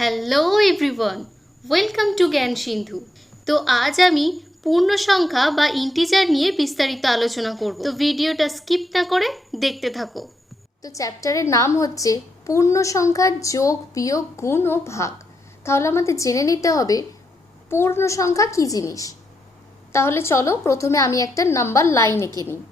Hello everyone, welcome to জ্ঞান সিন্ধু। তো আজ আমি পূর্ণ সংখ্যা বা ইন্টিজার নিয়ে বিস্তারিত আলোচনা করব। তো ভিডিওটা স্কিপ না করে দেখতে থাকো। তো চ্যাপ্টারের নাম হচ্ছে পূর্ণ সংখ্যার যোগ, বিয়োগ, গুণ ও ভাগ। তাহলে আমাদের জেনে নিতে হবে পূর্ণ সংখ্যা কী জিনিস। তাহলে চলো প্রথমে আমি একটা নাম্বার লাইন এঁকে নিই।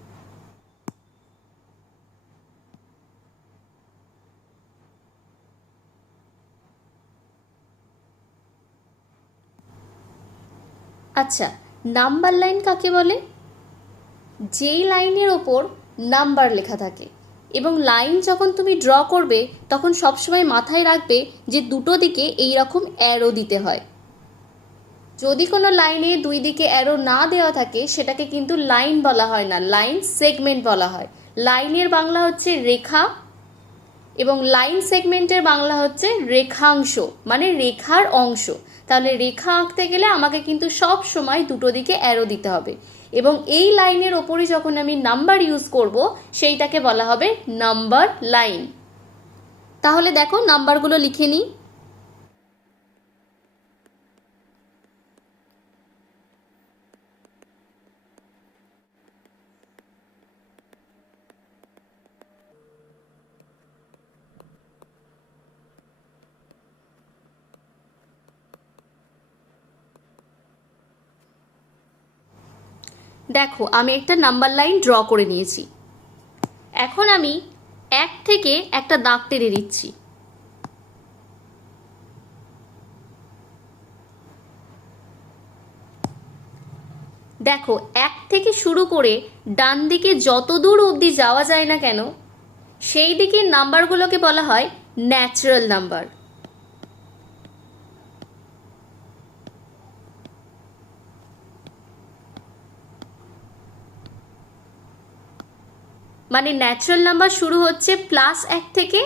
আচ্ছা, নাম্বার লাইন কাকে বলে? যেই লাইনের ওপর নাম্বার লেখা থাকে এবং লাইন যখন তুমি ড্র করবে তখন সবসময় মাথায় রাখবে যে দুটো দিকে এই রকম অ্যারো দিতে হয়। যদি কোনো লাইনে দুই দিকে অ্যারো না দেওয়া থাকে সেটাকে কিন্তু লাইন বলা হয় না, লাইন সেগমেন্ট বলা হয়। লাইনের বাংলা হচ্ছে রেখা এবং লাইন সেগমেন্টের বাংলা হচ্ছে রেখাংশ, মানে রেখার অংশ। তাহলে রেখা আঁকতে গেলে আমাকে কিন্তু সব সময় দুটো দিকে অ্যারো দিতে হবে এবং এই লাইনের ওপরে যখন আমি নাম্বার ইউজ করব সেইটাকে বলা হবে নাম্বার লাইন। তাহলে দেখো নাম্বারগুলো লিখে নিই। দেখো আমি একটা নাম্বার লাইন ড্র করে নিয়েছি। এখন আমি এক থেকে একটা দাগ টেনে দিচ্ছি। দেখো এক থেকে শুরু করে ডান দিকে যত দূর অবধি যাওয়া যায় না কেন সেই দিকের নাম্বারগুলোকে বলা হয় ন্যাচারাল নাম্বার। মানে ন্যাচারাল নাম্বার শুরু হচ্ছে +1 থেকে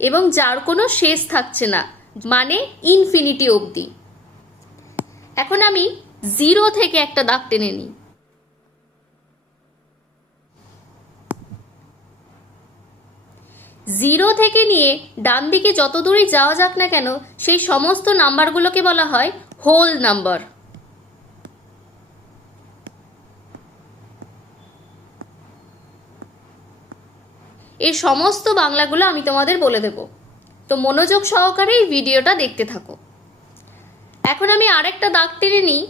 এবং যার কোনো শেষ থাকছে না, মানে ইনফিনিটি অবধি। এখন আমি 0 থেকে একটা দাগ টেনে নিই। জিরো থেকে নিয়ে ডান দিকে যত দূরই যাওয়া যাক না কেন সেই সমস্ত নাম্বারগুলোকে বলা হয় হোল নাম্বার। এই সমস্ত বাংলাগুলো আমি তোমাদের বলে দেব, তো মনোযোগ সহকারে এই ভিডিওটা দেখতে থাকো। এখন আমি আরেকটা দাগ টেনে নিই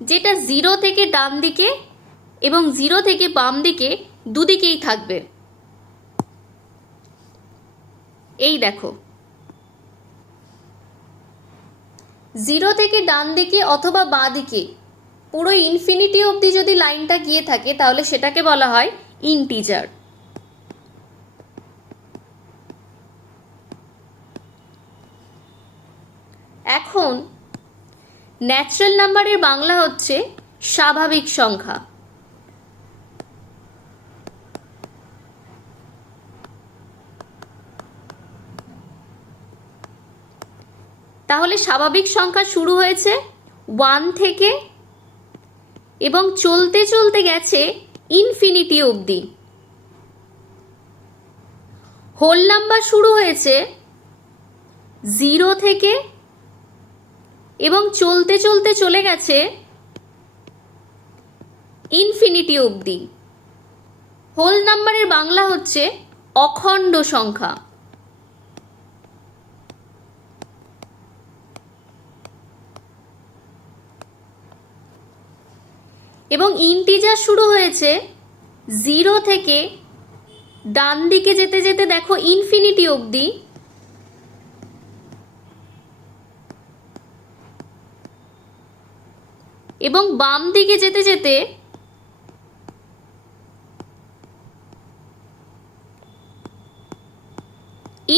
যেটা 0 থেকে ডান দিকে এবং 0 থেকে বাম দিকে দুদিকেই থাকবে। এই দেখো 0 থেকে ডান দিকে অথবা বাঁ দিকে পুরো ইনফিনিটি অবধি যদি লাইনটা গিয়ে থাকে তাহলে সেটাকে বলা হয় ইন্টিজার। এখন ন্যাচারাল নাম্বারের বাংলা হচ্ছে স্বাভাবিক সংখ্যা। তাহলে স্বাভাবিক সংখ্যা শুরু হয়েছে 1 থেকে এবং চলতে চলতে গেছে ইনফিনিটি অবধি। হোল নাম্বার শুরু হয়েছে 0 থেকে এবং চলতে চলতে চলে গেছে ইনফিনিটি অবধি। হোল নাম্বারের বাংলা হচ্ছে অখণ্ড সংখ্যা। এবং ইন্টিজার শুরু হয়েছে 0 থেকে ডান দিকে যেতে যেতে দেখো ইনফিনিটি অবধি এবং বাম দিকে যেতে যেতে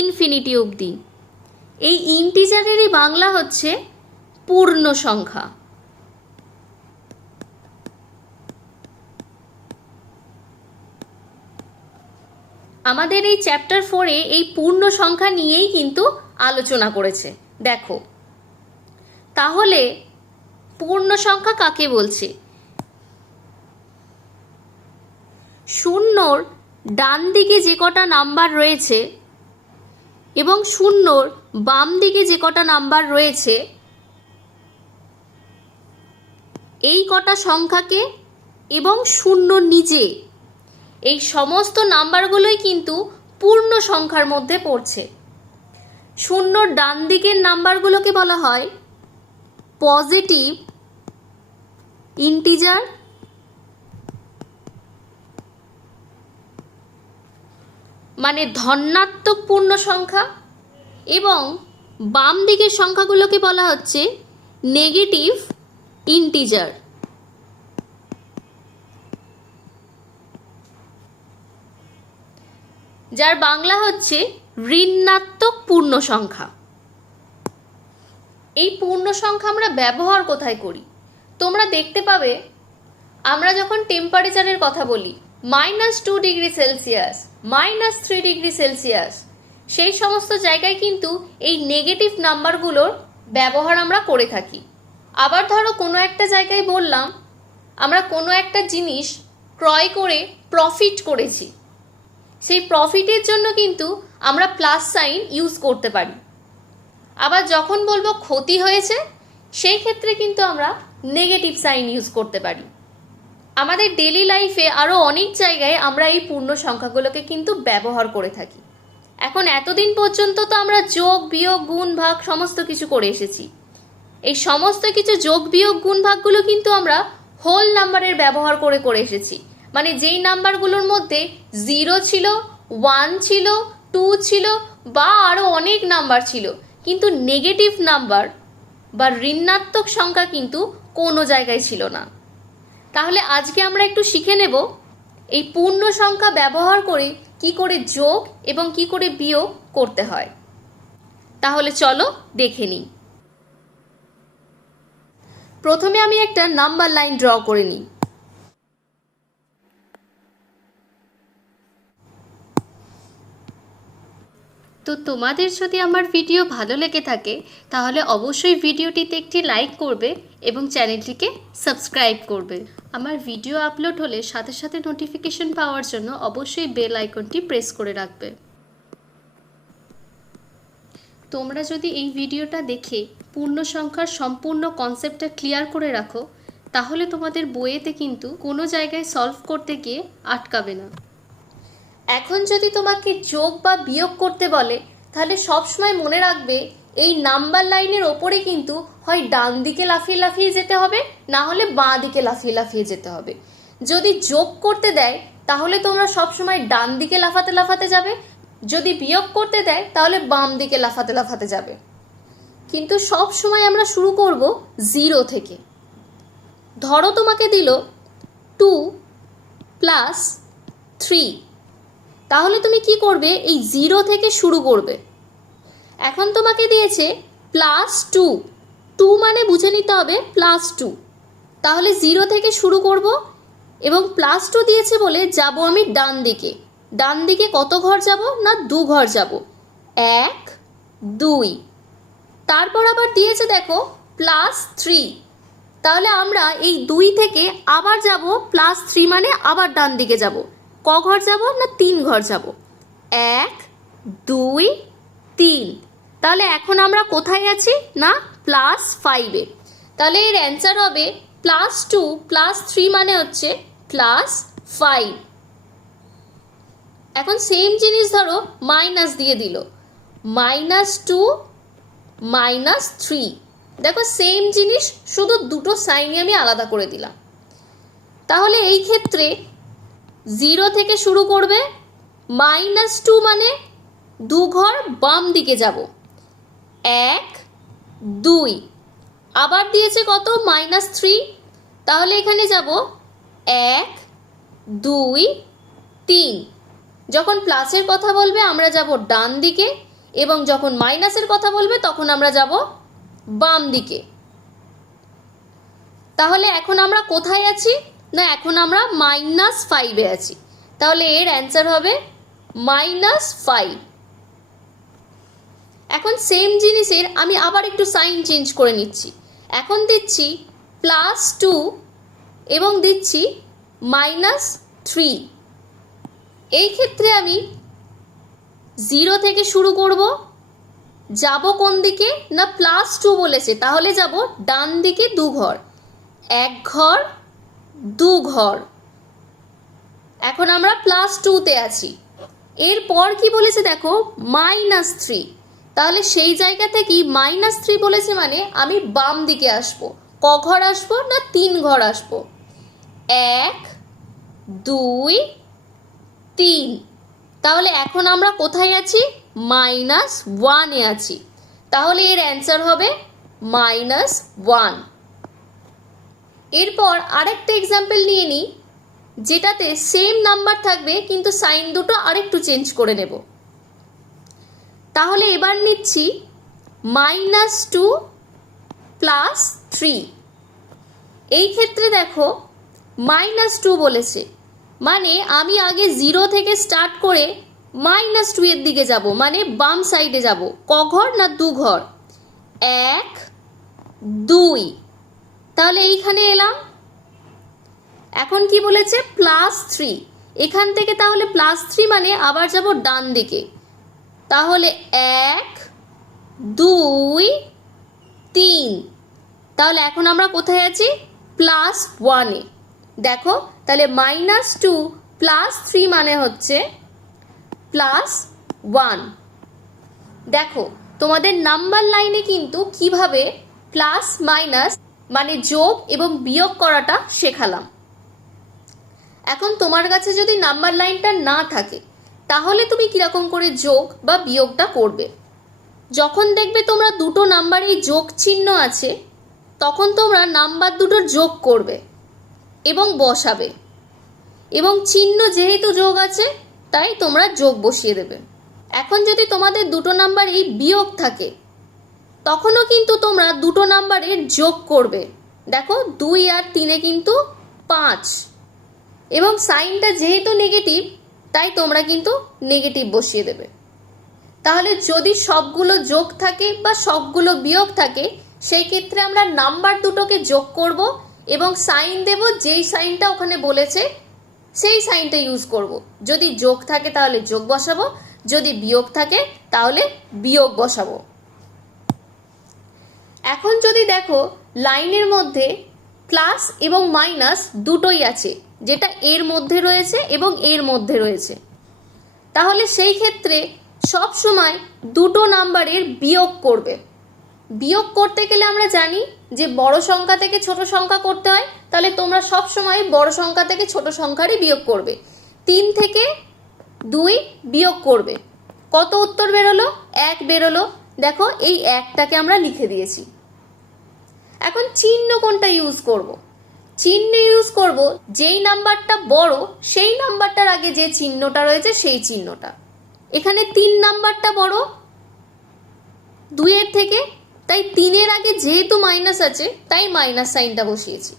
ইনফিনিটি অবধি। এই ইন্টিজারেরই বাংলা হচ্ছে পূর্ণ সংখ্যা। আমাদের এই চ্যাপ্টার 4-এ এই পূর্ণ সংখ্যা নিয়েই কিন্তু আলোচনা করেছে। দেখো তাহলে পূর্ণ সংখ্যা কাকে বলছে? শূন্যর ডান দিকে যে কটা নাম্বার রয়েছে এবং শূন্যর বাম দিকে যে কটা নাম্বার রয়েছে এই কটা সংখ্যাকে এবং শূন্য নিজে, এই সমস্ত নাম্বারগুলোই কিন্তু পূর্ণ সংখ্যার মধ্যে পড়ছে। শূন্যর ডান দিকের নাম্বারগুলোকে বলা হয় পজিটিভ ইন্টিজার, মানে ধনাত্মক পূর্ণ সংখ্যা, এবং বাম দিকের সংখ্যাগুলোকে বলা হচ্ছে নেগেটিভ ইন্টিজার। যার বাংলা হচ্ছে ঋণাত্মক পূর্ণ সংখ্যা। এই পূর্ণ সংখ্যা আমরা ব্যবহার কোথায় করি? তোমরা দেখতে পাবে আমরা যখন টেম্পারেচারের কথা বলি -2 ডিগ্রি সেলসিয়াস, -3 ডিগ্রি সেলসিয়াস, সেই সমস্ত জায়গায় কিন্তু এই নেগেটিভ নাম্বারগুলোর ব্যবহার আমরা করে থাকি। আবার ধরো কোনো একটা জায়গায় বললাম আমরা কোনো একটা জিনিস ক্রয় করে প্রফিট করেছি, সেই প্রফিটের জন্য কিন্তু আমরা প্লাস সাইন ইউজ করতে পারি। আবার যখন বলবো ক্ষতি হয়েছে সেই ক্ষেত্রে কিন্তু আমরা নেগেটিভ সাইন ইউজ করতে পারি। আমাদের ডেলি লাইফে আরও অনেক জায়গায় আমরা এই পূর্ণ সংখ্যাগুলোকে কিন্তু ব্যবহার করে থাকি। এখন এতদিন পর্যন্ত তো আমরা যোগ বিয়োগ গুণ ভাগ সমস্ত কিছু করে এসেছি। এই সমস্ত কিছু যোগ বিয়োগ গুণ ভাগগুলো কিন্তু আমরা হোল নাম্বারের ব্যবহার করে করে এসেছি, মানে যেই নাম্বারগুলোর মধ্যে 0 ছিল, 1 ছিল, 2 ছিল বা আরও অনেক নাম্বার ছিল, কিন্তু নেগেটিভ নাম্বার বা ঋণাত্মক সংখ্যা কিন্তু কোনো জায়গায় ছিল না। তাহলে আজকে আমরা একটু শিখে নেব এই পূর্ণ সংখ্যা ব্যবহার করে কি করে যোগ এবং কি করে বিয়োগ করতে হয়। তাহলে চলো দেখে নিই। প্রথমে আমি একটা নাম্বার লাইন ড্র করে নিই। তো তোমাদের যদি আমার ভিডিও ভালো লেগে থাকে তাহলে অবশ্যই ভিডিওটিতে একটি লাইক করবে এবং চ্যানেলটিকে সাবস্ক্রাইব করবে। আমার ভিডিও আপলোড হলে সাথে সাথে নোটিফিকেশন পাওয়ার জন্য অবশ্যই বেল আইকনটি প্রেস করে রাখবে। তোমরা যদি এই ভিডিওটা দেখে পূর্ণ সংখ্যার সম্পূর্ণ কনসেপ্টটা ক্লিয়ার করে রাখো তাহলে তোমাদের বইয়েতে কিন্তু কোনো জায়গায় সলভ করতে গিয়ে আটকাবে না। এখন যদি তোমাকে যোগ বা বিয়োগ করতে বলে তাহলে সবসময় মনে রাখবে এই নাম্বার লাইনের ওপরে কিন্তু হয় ডান দিকে লাফিয়ে লাফিয়ে যেতে হবে, না হলে বাঁ দিকে লাফিয়ে লাফিয়ে যেতে হবে। যদি যোগ করতে দেয় তাহলে তোমরা সবসময় ডান দিকে লাফাতে লাফাতে যাবে, যদি বিয়োগ করতে দেয় তাহলে বাম দিকে লাফাতে লাফাতে যাবে। কিন্তু সব সময় আমরা শুরু করব 0 থেকে। ধরো তোমাকে দিল 2 + 3, তাহলে তুমি কি করবে? এই 0 থেকে শুরু করবে। এখন তোমাকে দিয়েছে +2, 2 মানে বুঝে নিতে হবে +2, তাহলে 0 থেকে শুরু করব এবং +2 দিয়েছে বলে যাব আমি ডান দিকে। ডান দিকে কত ঘর যাব? না 2 ঘর যাব, 1 2। তারপর আবার দিয়েছে দেখো +3, তাহলে আমরা এই 2 থেকে আবার যাব +3 মানে আবার ডান দিকে যাব। ক ঘর যাব? না 3 ঘর যাব, 1 2 3। তাহলে এখন আমরা কোথায় আছি? না +5-এ। তাহলে এর অ্যান্সার হবে +2 + 3 মানে হচ্ছে +5। এখন সেম জিনিস ধরো মাইনাস দিয়ে দিল, -2 -3। দেখো সেম জিনিস, শুধু দুটো সাইনই আমি আলাদা করে দিলাম। তাহলে এই ক্ষেত্রে 0 থেকে শুরু করবে, -2 মানে 2 ঘর বাম দিকে যাব, 1 2। আবার দিয়েছে কত? -3, তাহলে এখানে যাব 1 2 3। যখন প্লাসের কথা বলবে আমরা যাব ডান দিকে এবং যখন মাইনাসের কথা বলবে তখন আমরা যাব বাম দিকে। তাহলে এখন আমরা কোথায় আছি? না এখন আমরা -5-এ আছি। তাহলে এর অ্যান্সার হবে -5। এখন সেম জিনিসের আমি আবার একটু সাইন চেঞ্জ করে নিচ্ছি। এখন দিচ্ছি +2 এবং দিচ্ছি -3। এই ক্ষেত্রে আমি 0 থেকে শুরু করব যাব কোন দিকে না +2 বলেছে, তাহলে যাব ডান দিকে 2 ঘর, 1 ঘর 2 ঘর। এখন আমরা +2তে আছি। এরপর কি বলেছে দেখো -3, তাহলে সেই জায়গা থেকেই -3 বলেছে মানে আমি বাম দিকে আসবো। ক ঘর আসবো না 3 ঘর আসবো, 1 2 3। তাহলে এখন আমরা কোথায় আছি? -1-এ আছি। তাহলে এর অ্যান্সার হবে -1। এরপর আরেকটা এক্সাম্পল নিয়ে নিই, যেটাতে সেম নাম্বার থাকবে কিন্তু সাইন দুটো আরেকটু চেঞ্জ করে নেব। তাহলে এবার নিচ্ছি -2 + 3। এই ক্ষেত্রে দেখো -2 বলেছে মানে আমি আগে 0 থেকে স্টার্ট করে -2 এর দিকে যাব, মানে বাম সাইডে যাব। ক ঘর না 2 ঘর, 1 2। তাহলে এইখানে এলাম। এখন কি বলেছে +3, এখান থেকে তাহলে +3 মানে আবার যাব ডান দিকে, তাহলে 1 2 3। তাহলে এখন আমরা কোথায় আছি? +1-এ। দেখো তাহলে -2 + 3 মানে হচ্ছে +1। দেখো তোমাদের নাম্বার লাইনে কিন্তু কিভাবে প্লাস মাইনাস মানে যোগ এবং বিয়োগ করাটা শেখালাম। এখন তোমার কাছে যদি নাম্বার লাইনটা না থাকে তাহলে তুমি কিরকম করে যোগ বা বিয়োগটা করবে? যখন দেখবে তোমরা দুটো নাম্বারেই যোগ চিহ্ন আছে তখন তোমরা নাম্বার দুটোর যোগ করবে এবং বসাবে, এবং চিহ্ন যেহেতু যোগ আছে তাই তোমরা যোগ বসিয়ে দেবে। এখন যদি তোমাদের দুটো নাম্বারেই বিয়োগ থাকে তখনও কিন্তু তোমরা দুটো নাম্বারের যোগ করবে। দেখো 2 আর 3-এ কিন্তু 5, এবং সাইনটা যেহেতু নেগেটিভ তাই তোমরা কিন্তু নেগেটিভ বসিয়ে দেবে। তাহলে যদি সবগুলো যোগ থাকে বা সবগুলো বিয়োগ থাকে সেই ক্ষেত্রে আমরা নাম্বার দুটোকে যোগ করব এবং সাইন দেব, যেই সাইনটা ওখানে বলেছে সেই সাইনটা ইউজ করব। যদি যোগ থাকে তাহলে যোগ বসাবো, যদি বিয়োগ থাকে তাহলে বিয়োগ বসাবো। এখন যদি দেখো লাইনের মধ্যে প্লাস এবং মাইনাস দুটোই আছে, যেটা এর মধ্যে রয়েছে এবং এর মধ্যে রয়েছে, তাহলে সেই ক্ষেত্রে সব সময় দুটো নাম্বারের বিয়োগ করবে। বিয়োগ করতে গেলে আমরা জানি যে বড় সংখ্যা থেকে ছোট সংখ্যা করতে হয়, তাহলে তোমরা সব সময় বড় সংখ্যা থেকে ছোট সংখ্যারই বিয়োগ করবে। 3 থেকে 2 বিয়োগ করবে, কত উত্তর বেরোলো? 1 বেরোলো। দেখো এই 1টাকে আমরা লিখে দিয়েছি। এখন চিহ্ন কোনটা ইউজ করব? চিহ্ন ইউজ করব যেই নাম্বারটা বড় সেই নাম্বারটার আগে যে চিহ্নটা রয়েছে সেই চিহ্নটা। এখানে 3 নাম্বারটা বড় 2 এর থেকে, তাই 3 এর আগে যেহেতু মাইনাস আছে তাই মাইনাস সাইনটা বসিয়েছি।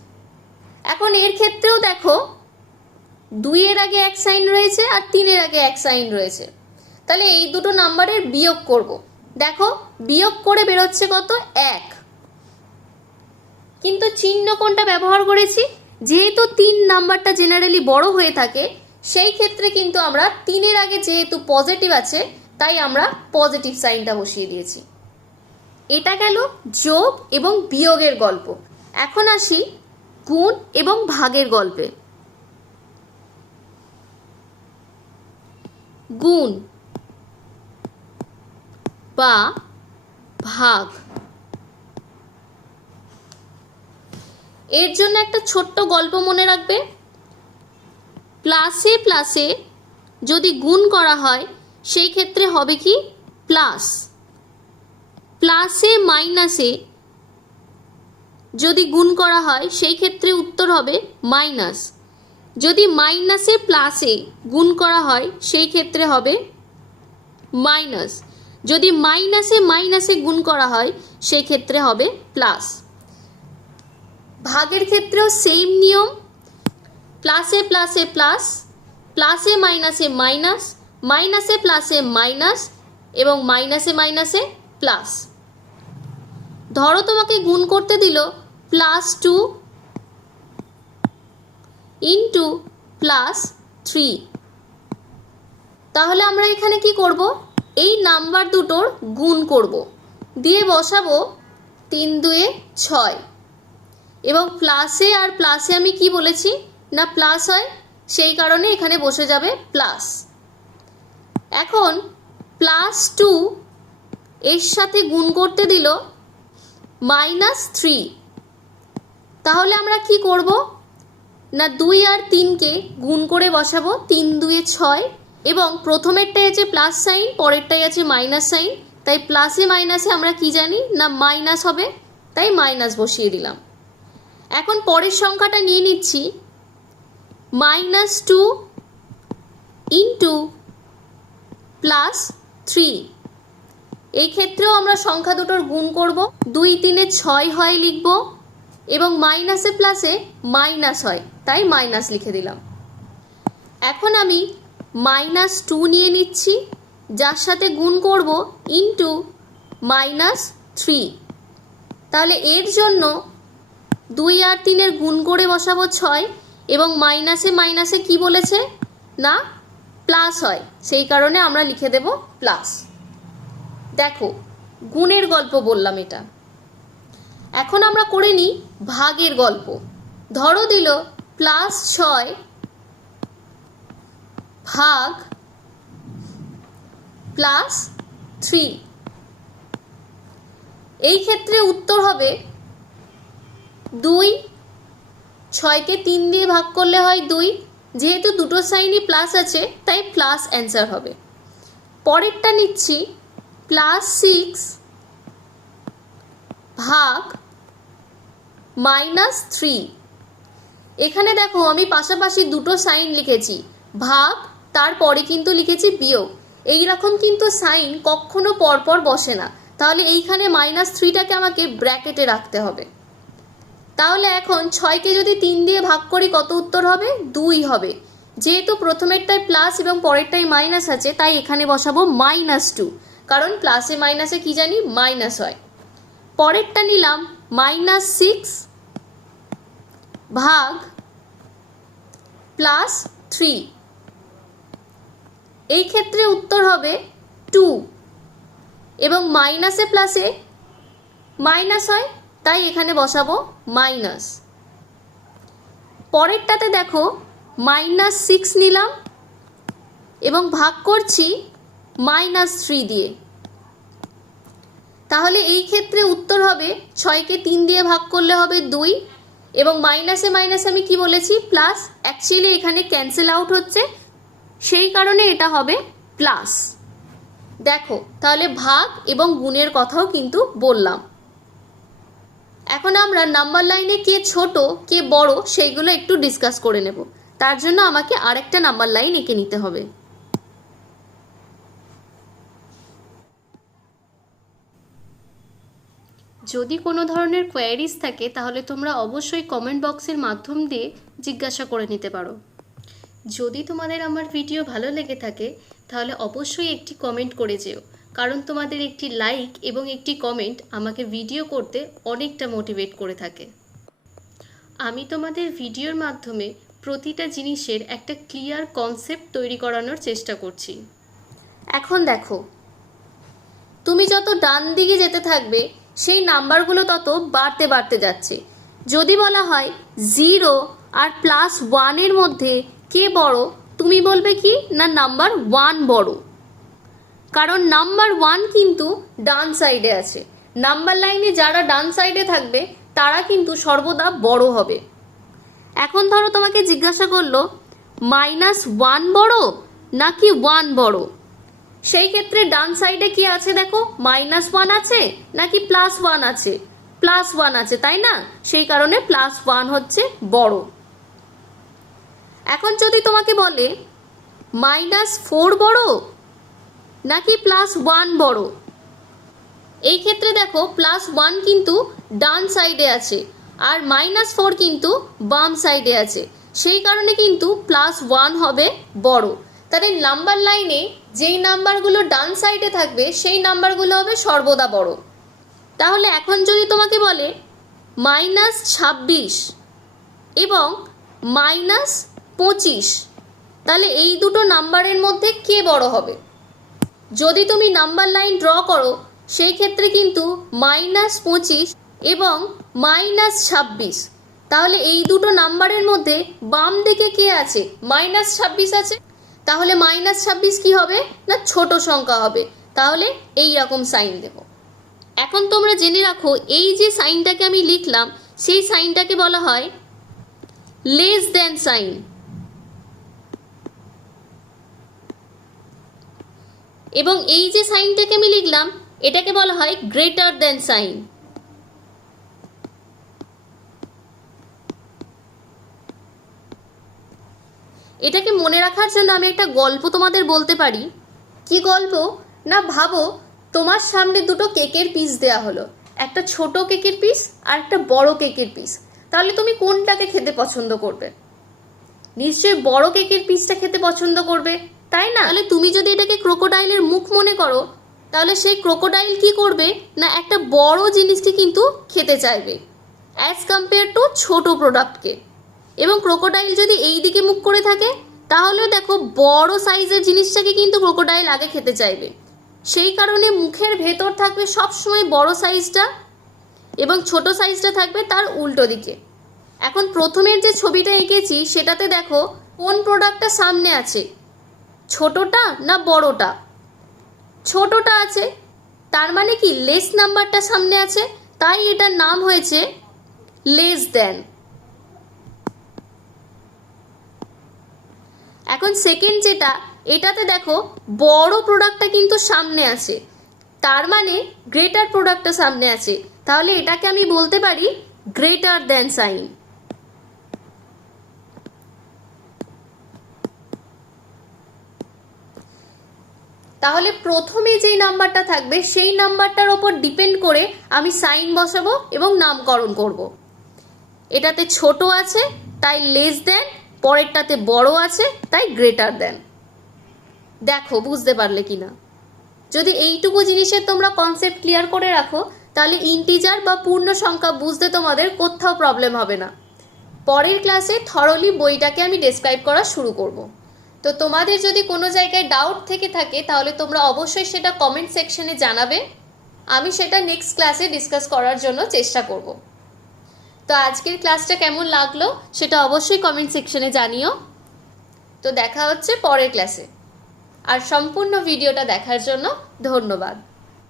এখন এর ক্ষেত্রেও দেখো 2 এর আগে এক সাইন রয়েছে আর 3 এর আগে এক সাইন রয়েছে, তাহলে এই দুটো নাম্বারের বিয়োগ করব। দেখো বিয়োগ করে বেরোচ্ছে কত? 1। কিন্তু চিহ্ন কোনটা ব্যবহার করেছি? যেহেতু 3 নাম্বারটা জেনারেলি বড় হয়ে থাকে সেই ক্ষেত্রে কিন্তু আমরা 3 এর আগে যেহেতু পজিটিভ আছে তাই আমরা পজিটিভ সাইনটা বসিয়ে দিয়েছি। এটা গেল যোগ এবং বিয়োগের গল্প। এখন আসি গুণ এবং ভাগের গল্পে। গুণ বা ভাগ, এর জন্য একটা ছোট্ট গল্প মনে রাখবে। প্লাসে প্লাসে যদি গুণ করা হয় সেই ক্ষেত্রে হবে কি? প্লাস। প্লাসে মাইনাসে যদি গুণ করা হয় সেই ক্ষেত্রে উত্তর হবে মাইনাস। যদি মাইনাসে প্লাসে গুণ করা হয় সেই ক্ষেত্রে হবে মাইনাস। যদি মাইনাসে মাইনাসে গুণ করা হয় সেই ক্ষেত্রে হবে প্লাস। ভাগের ক্ষেত্রেও সেম নিয়ম, প্লাসে প্লাসে প্লাস, প্লাসে মাইনাসে মাইনাস, মাইনাসে প্লাসে মাইনাস এবং মাইনাসে মাইনাসে প্লাস। ধরো তোমাকে গুণ করতে দিল +2 ইন্টু +3, তাহলে আমরা এখানে কি করব? এই নাম্বার দুটোর গুণ করব, দিয়ে বসাবো 3 দুয়ে 6, এবং প্লাসে আর প্লাসে আমি কি বলেছি না প্লাস হয়, সেই কারণে এখানে বসে যাবে প্লাস। এখন +2 এর সাথে গুণ করতে দিল -3, তাহলে আমরা কি করব না 2 আর 3কে গুণ করে বসাবো 3 দুয়ে 6, এবং প্রথমেরটাই আছে প্লাস সাইন, পরেরটাই আছে মাইনাস সাইন, তাই প্লাসে মাইনাসে আমরা কি জানি না মাইনাস হবে, তাই মাইনাস বসিয়ে দিলাম। এখন পরের সংখ্যাটা নিয়ে নিচ্ছি, -2 ইন্টু +3। এই ক্ষেত্রেও আমরা সংখ্যা দুটোর গুণ করব, 2 3 6 হয় লিখব, এবং মাইনাসে প্লাসে মাইনাস হয়, তাই মাইনাস লিখে দিলাম। এখন আমি -2 নিয়ে নিচ্ছি, যার সাথে গুণ করব ইন্টু -3। তাহলে এর জন্য 2 আর 3 গুণ করে বসাবো 6, এবং মাইনাসে মাইনাসে কি বলেছে না প্লাস হয়, সেই কারণে আমরা লিখে দেব প্লাস। দেখো গুণের গল্প বললাম এটা, এখন আমরা করে নিই ভাগের গল্প। ধরো দিল +6 ভাগ +3। এই ক্ষেত্রে উত্তর হবে 2, 6কে 3 দিয়ে ভাগ করলে হয় 2, যেহেতু দুটো সাইনই প্লাস আছে তাই প্লাস অ্যান্সার হবে। পরেরটা নিচ্ছি +6 ভাগ -3। এখানে দেখো আমি পাশাপাশি দুটো সাইন লিখেছি, ভাগ তারপরে কিন্তু লিখেছি বিয়োগ। এই রকম কিন্তু সাইন কখনো পরপর বসে না, তাহলে এইখানে -3টাকে আমাকে ব্র্যাকেটে রাখতে হবে। তাহলে এখন 6কে যদি 3 দিয়ে ভাগ করি কত উত্তর হবে 2 হবে, যেহেতু প্রথমেরটায় প্লাস এবং পরেরটায় মাইনাস আছে তাই এখানে বসাবো -2, কারণ প্লাসে মাইনাসে কি জানি মাইনাস হয়। পরেরটা নিলাম -6 ভাগ +3। এই ক্ষেত্রে উত্তর হবে 2, এবং মাইনাসে প্লাসে মাইনাস হয় তাই এখানে বসাবো মাইনাস। পরেরটাতে দেখো -6 নিলাম এবং ভাগ করছি -3 দিয়ে, তাহলে এই ক্ষেত্রে উত্তর হবে 6কে 3 দিয়ে ভাগ করলে হবে 2, এবং মাইনাসে মাইনাসে আমি কি বলেছি প্লাস, অ্যাকচুয়ালি এখানে ক্যান্সেল আউট হচ্ছে, সেই কারণে এটা হবে প্লাস। দেখো তাহলে ভাগ এবং গুণের কথাও কিন্তু বললাম। এখন আমরা নাম্বার লাইনে কে ছোট কে বড় সেইগুলো একটু ডিসকাস করে নেব, তার জন্য আমাকে আরেকটা নাম্বার লাইন এঁকে নিতে হবে। যদি কোনো ধরনের কোয়ারিজ থাকে তাহলে তোমরা অবশ্যই কমেন্ট বক্সের মাধ্যম দিয়ে জিজ্ঞাসা করে নিতে পারো। যদি তোমাদের আমার ভিডিও ভালো লেগে থাকে তাহলে অবশ্যই একটি কমেন্ট করে যেও, কারণ তোমাদের একটি লাইক এবং একটি কমেন্ট আমাকে ভিডিও করতে অনেকটা মোটিভেট করে থাকে। আমি তোমাদের ভিডিওর মাধ্যমে প্রতিটা জিনিসের একটা ক্লিয়ার কনসেপ্ট তৈরি করানোর চেষ্টা করছি। এখন দেখো, তুমি যত ডান দিকে যেতে থাকবে সেই নাম্বারগুলো তত বাড়তে বাড়তে যাচ্ছে। যদি বলা হয় 0 আর +1 মধ্যে কে বড়, তুমি বলবে কি না নাম্বার 1 বড়, কারণ নাম্বার 1 কিন্তু ডান সাইডে আছে। নাম্বার লাইনে যারা ডান সাইডে থাকবে তারা কিন্তু সর্বদা বড় হবে। এখন ধরো তোমাকে জিজ্ঞাসা করলো -1 বড় নাকি 1 বড়, সেই ক্ষেত্রে ডান সাইডে কি আছে দেখো, -1 আছে নাকি +1 আছে, +1 আছে তাই না, সেই কারণে +1 হচ্ছে বড়। এখন যদি তোমাকে বলে -4 বড় নাকি +1 বড়, এই ক্ষেত্রে দেখো +1 কিন্তু ডান সাইডে আছে আর -4 কিন্তু বাম সাইডে আছে, সেই কারণে কিন্তু +1 হবে বড়। তাহলে নাম্বার লাইনে যেই নাম্বারগুলো ডান সাইডে থাকবে সেই নাম্বারগুলো হবে সর্বদা বড়। তাহলে এখন যদি তোমাকে বলে -26 এবং -25, তাহলে এই দুটো নাম্বারের মধ্যে কে বড় হবে? যদি তুমি নাম্বার লাইন ড্র করো সেই ক্ষেত্রে কিন্তু -25 এবং -26, তাহলে এই দুটো নাম্বারের মধ্যে বাম দিকে কে আছে? -26 আছে। তাহলে -26 কি হবে না ছোট সংখ্যা হবে, তাহলে এই রকম সাইন দেব। এখন তোমরা জেনে রাখো এই যে সাইনটাকে আমি লিখলাম সেই সাইনটাকে বলা হয় লেস দেন সাইন, এবং এই যে সাইনটাকে আমি লিখলাম এটাকে বলা হয় গ্রেটার দেন সাইন। এটাকে মনে রাখার জন্য আমি একটা গল্প তোমাদের বলতে পারি। কি গল্প না, ভাবো তোমার সামনে দুটো কেকের পিস দেয়া হলো, একটা ছোট কেকের পিস আর একটা বড় কেকের পিস। তাহলে তুমি কোনটাকে খেতে পছন্দ করবে? নিশ্চয়ই বড় কেকের পিসটা খেতে পছন্দ করবে, তাই না? তাহলে তুমি যদি এটাকে ক্রোকোডাইলের মুখ মনে করো, তাহলে সেই ক্রোকোডাইল কি করবে না একটা বড় জিনিসটি কিন্তু খেতে চাইবে অ্যাজ কম্পেয়ার টু ছোট প্রোডাক্টকে। এবং ক্রোকোডাইল যদি এই দিকে মুখ করে থাকে তাহলেও দেখো বড় সাইজের জিনিসটাকে কিন্তু ক্রোকোডাইল আগে খেতে চাইবে। সেই কারণে মুখের ভেতর থাকবে সবসময় বড় সাইজটা এবং ছোট সাইজটা থাকবে তার উল্টো দিকে। এখন প্রথমের যে ছবিটা এঁকেছি সেটাতে দেখো কোন প্রোডাক্টটা সামনে আছে, ছোটটা না বড়টা? ছোটটা আছে, তার মানে কি লেস নাম্বারটা সামনে আছে, তাই এটার নাম হয়েছে লেস দেন। এখন সেকেন্ড যেটা, এটাতে দেখো বড় প্রোডাক্টটা কিন্তু সামনে আছে, তার মানে গ্রেটার প্রোডাক্টটা সামনে আছে, তাহলে এটাকে আমি বলতে পারি গ্রেটার দেন সাইন। তাহলে প্রথমে যেই নাম্বারটা থাকবে সেই নাম্বারটার ওপর ডিপেন্ড করে আমি সাইন বসাবো এবং নামকরণ করব। এটাতে ছোট আছে তাই লেস দেন, পরেরটাতে বড় আছে তাই গ্রেটার দেন। দেখো বুঝতে পারলে কিনা? যদি এইটুকু জিনিসের তোমরা কনসেপ্ট ক্লিয়ার করে রাখো তাহলে ইন্টিজার বা পূর্ণ সংখ্যা বুঝতে তোমাদের কোথাও প্রবলেম হবে না। পরের ক্লাসে থরলি বইটাকে আমি ডেসক্রাইব করা শুরু করব। তো তোমাদের যদি কোনো জায়গায় ডাউট থেকে থাকে তাহলে তোমরা অবশ্যই সেটা কমেন্ট সেকশনে জানাবে, আমি সেটা নেক্সট ক্লাসে ডিসকাস করার জন্য চেষ্টা করব। তো আজকের ক্লাসটা কেমন লাগলো সেটা অবশ্যই কমেন্ট সেকশনে জানিও। তো দেখা হচ্ছে পরের ক্লাসে, আর সম্পূর্ণ ভিডিওটা দেখার জন্য ধন্যবাদ।